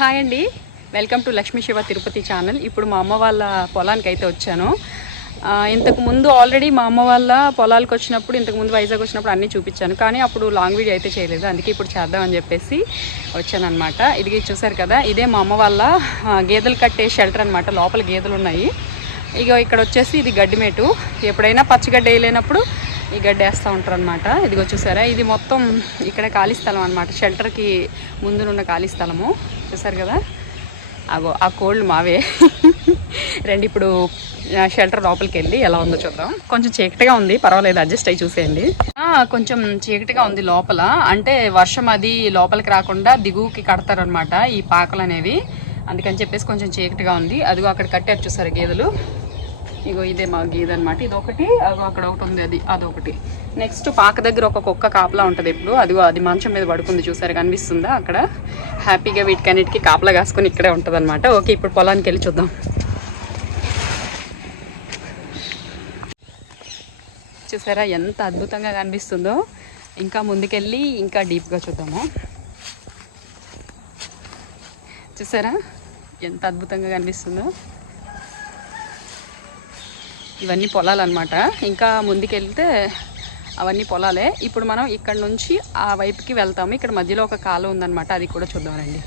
Hi అండి, welcome to Lakshmi Shiva Tirupati channel. ఇప్పుడు మా అమ్మ వాళ్ళ పొలానికి అయితే వచ్చాను. ఇంతకు ముందు ఆల్రెడీ మా అమ్మ వాళ్ళ పొలాలకు వచ్చినప్పుడు, ఇంతకుముందు వైజాగ్ వచ్చినప్పుడు అన్నీ చూపించాను, కానీ అప్పుడు లాంగ్ వీడియో అయితే చేయలేదు. అందుకే ఇప్పుడు చేద్దామని చెప్పేసి వచ్చానమాట. ఇది చూసారు కదా, ఇదే మా అమ్మ వాళ్ళ గేదెలు కట్టే షెల్టర్ అనమాట. లోపల గేదెలు ఉన్నాయి. ఇక ఇక్కడ వచ్చేసి ఇది గడ్డిమేటు. ఎప్పుడైనా పచ్చిగడ్డి వేయలేనప్పుడు ఈ గడ్డి వేస్తూ ఉంటారు అనమాట. ఇదిగో చూసారా, ఇది మొత్తం ఇక్కడ ఖాళీ స్థలం అనమాట. షెల్టర్కి ముందునున్న ఖాళీ స్థలము చూసారు కదా. అగో ఆ కోళ్ళు మావే. రండి ఇప్పుడు షెల్టర్ లోపలికి వెళ్ళి ఎలా ఉందో చూద్దాం. కొంచెం చీకటిగా ఉంది, పర్వాలేదు, అడ్జస్ట్ అయ్యి చూసేయండి. కొంచెం చీకటిగా ఉంది లోపల, అంటే వర్షం అది లోపలికి రాకుండా దిగువకి కడతారు అనమాట ఈ పాకలు అనేవి. అందుకని చెప్పేసి కొంచెం చీకటిగా ఉంది. అదిగో అక్కడ కట్టారు చూసారు గేదెలు. ఇగో ఇదే మా గేదె అనమాట. ఇది ఒకటి, అక్కడ ఒకటి ఉంది, అదొకటి. నెక్స్ట్ పాక దగ్గర ఒక కుక్క కాపలా ఉంటుంది ఎప్పుడు. అదిగో అది మంచం మీద పడుకుంది చూసారు, కనిపిస్తుందా అక్కడ. హ్యాపీగా వీటికన్నిటికీ కాపలా కాసుకొని ఇక్కడే ఉంటుంది అనమాట. ఓకే, ఇప్పుడు పొలానికి వెళ్ళి చూద్దాం. చూసారా ఎంత అద్భుతంగా కనిపిస్తుందో. ఇంకా ముందుకెళ్ళి ఇంకా డీప్గా చూద్దాము. చూసారా ఎంత అద్భుతంగా కనిపిస్తుందో. ఇవన్నీ పొలాలు అనమాట. ఇంకా ముందుకెళ్తే అవన్నీ పొలాలే. ఇప్పుడు మనం ఇక్కడ నుంచి ఆ వైపుకి వెళ్తాము. ఇక్కడ మధ్యలో ఒక కాలువ ఉందన్నమాట, అది కూడా చూద్దామండి.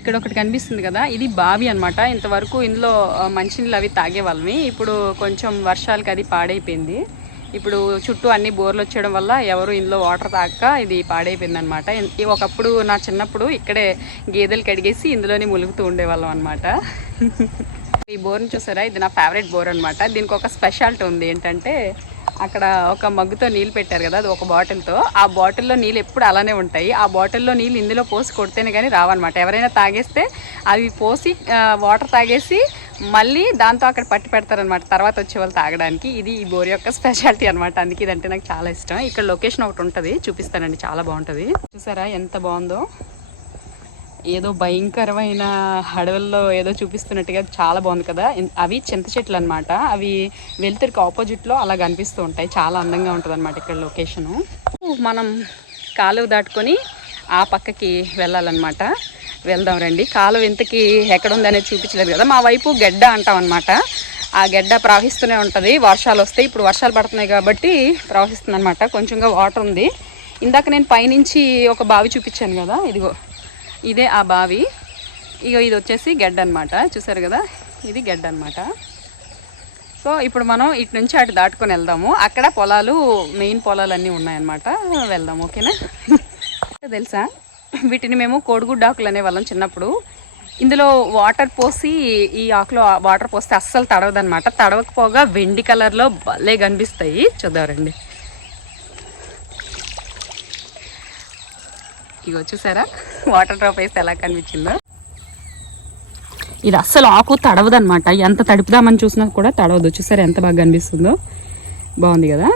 ఇక్కడ ఒకటి కనిపిస్తుంది కదా, ఇది బావి అనమాట. ఇంతవరకు ఇందులో మంచినీళ్ళు అవి తాగేవాళ్ళమి. ఇప్పుడు కొంచెం వర్షాలకి అది పాడైపోయింది. ఇప్పుడు చుట్టూ అన్ని బోర్లు వచ్చేయడం వల్ల ఎవరు ఇందులో వాటర్ తాగక ఇది పాడైపోయింది అనమాట. ఒకప్పుడు నా చిన్నప్పుడు ఇక్కడే గేదెలు కడిగేసి ఇందులోనే ములుగుతూ ఉండేవాళ్ళం అనమాట. ఈ బోర్ని చూసారా, ఇది నా ఫేవరెట్ బోర్ అనమాట. దీనికి ఒక స్పెషాలిటీ ఉంది. ఏంటంటే అక్కడ ఒక మగ్గుతో నీళ్ళు పెట్టారు కదా, అది ఒక బాటిల్తో. ఆ బాటిల్లో నీళ్ళు ఎప్పుడు అలానే ఉంటాయి. ఆ బాటిల్లో నీళ్ళు ఇందులో పోసి కొడితేనే కానీ రావన్నమాట. ఎవరైనా తాగేస్తే అవి పోసి వాటర్ తాగేసి మళ్ళీ దాంతో అక్కడ పట్టి పెడతారనమాట తర్వాత వచ్చే వాళ్ళు తాగడానికి. ఇది ఈ బోర్ యొక్క స్పెషాలిటీ అనమాట. అందుకే ఇదంటే నాకు చాలా ఇష్టం. ఇక్కడ లొకేషన్ ఒకటి ఉంటుంది, చూపిస్తానండి, చాలా బాగుంటుంది. చూసారా ఎంత బాగుందో. ఏదో భయంకరమైన అడవుల్లో ఏదో చూపిస్తున్నట్టుగా చాలా బాగుంది కదా. అవి చింత చెట్లు అనమాట. అవి వెలుతురికి ఆపోజిట్లో అలా కనిపిస్తూ ఉంటాయి. చాలా అందంగా ఉంటుంది అనమాట ఇక్కడ లొకేషను. మనం కాలువ దాటుకొని ఆ పక్కకి వెళ్ళాలన్నమాట. వెళ్దాం రండి. కాలువ ఇంతకి ఎక్కడ ఉందనేది చూపించలేదు కదా. మా వైపు గెడ్డ అంటాం అనమాట. ఆ గెడ్డ ప్రవహిస్తూనే ఉంటుంది. వర్షాలు వస్తాయి, ఇప్పుడు వర్షాలు పడుతున్నాయి కాబట్టి ప్రవహిస్తుంది అనమాట. కొంచెంగా వాటర్ ఉంది. ఇందాక నేను పైనుంచి ఒక బావి చూపించాను కదా, ఇదిగో ఇదే ఆ బావి. ఇగో ఇది వచ్చేసి గెడ్డ అనమాట. చూసారు కదా, ఇది గెడ్డ అనమాట. సో ఇప్పుడు మనం ఇటు నుంచి అటు దాటుకొని వెళ్దాము. అక్కడ పొలాలు, మెయిన్ పొలాలు అన్నీ ఉన్నాయన్నమాట. వెళ్దాం, ఓకేనా. తెలుసా, వీటిని మేము కోడిగుడ్డు ఆకులు అనేవాళ్ళం చిన్నప్పుడు. ఇందులో వాటర్ పోసి, ఈ ఆకులో వాటర్ పోస్తే అస్సలు తడవదనమాట. తడవకపోగా వెండి కలర్లో భలే కనిపిస్తాయి. చూద్దారండి. ఇగో చూసారా వాటర్ డ్రాప్ వేస్తే ఎలా కనిపించిందో. ఇది అస్సలు ఆకు తడవదు అనమాట. ఎంత తడుపుదామని చూసినా కూడా తడవదు. చూసారా ఎంత బాగా కనిపిస్తుందో. బాగుంది కదా.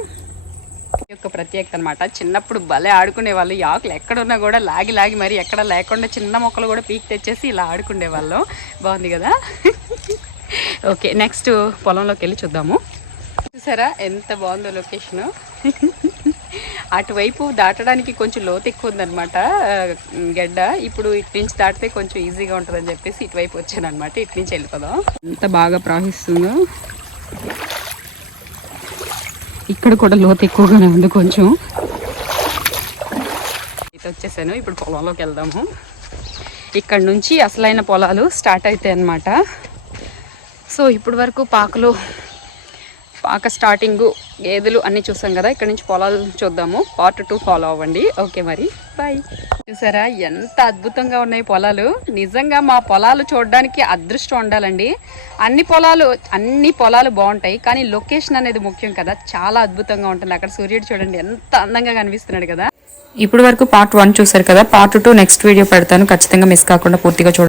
ఈ యొక్క ప్రత్యేకత అనమాట. చిన్నప్పుడు భలే ఆడుకునే వాళ్ళు. ఈ ఆకులు ఎక్కడున్నా కూడా లాగి లాగి మరి ఎక్కడ లేకుండా చిన్న మొక్కలు కూడా పీక్ తెచ్చేసి ఇలా ఆడుకునే వాళ్ళం. బాగుంది కదా. ఓకే, నెక్స్ట్ పొలంలోకి వెళ్ళి చూద్దాము. చూసారా ఎంత బాగుందో లొకేషను. అటువైపు దాటడానికి కొంచెం లోతు ఎక్కువ ఉందన్నమాట గడ్డ. ఇప్పుడు ఇటు నుంచి దాటితే కొంచెం ఈజీగా ఉంటుందని చెప్పేసి ఇటువైపు వచ్చాను అనమాట. ఇటు నుంచి వెళ్ళిపోదాం. ఎంత బాగా ప్రవహిస్తుందో. ఇక్కడ కూడా లోతు ఎక్కువగానే ఉంది కొంచెం. ఇటు వచ్చేసాను. ఇప్పుడు పొలంలోకి వెళ్దాము. ఇక్కడ నుంచి అసలైన పొలాలు స్టార్ట్ అవుతాయి అన్నమాట. సో ఇప్పుడు వరకు పాక స్టార్టింగు గేదెలు అన్నీ చూసాం కదా. ఇక్కడ నుంచి పొలాలు చూద్దాము. పార్ట్ 2 ఫాలో అవ్వండి. ఓకే మరి, బాయ్. చూసారా ఎంత అద్భుతంగా ఉన్నాయి పొలాలు. నిజంగా మా పొలాలు చూడడానికి అదృష్టం ఉండాలండి. అన్ని పొలాలు బాగుంటాయి, కానీ లొకేషన్ అనేది ముఖ్యం కదా. చాలా అద్భుతంగా ఉంటుంది. అక్కడ సూర్యుడు చూడండి ఎంత అందంగా కనిపిస్తున్నాడు కదా. ఇప్పుడు వరకు పార్ట్ 1 చూసారు కదా. పార్ట్ 2 నెక్స్ట్ వీడియో పెడతాను, ఖచ్చితంగా మిస్ కాకుండా పూర్తిగా చూడండి.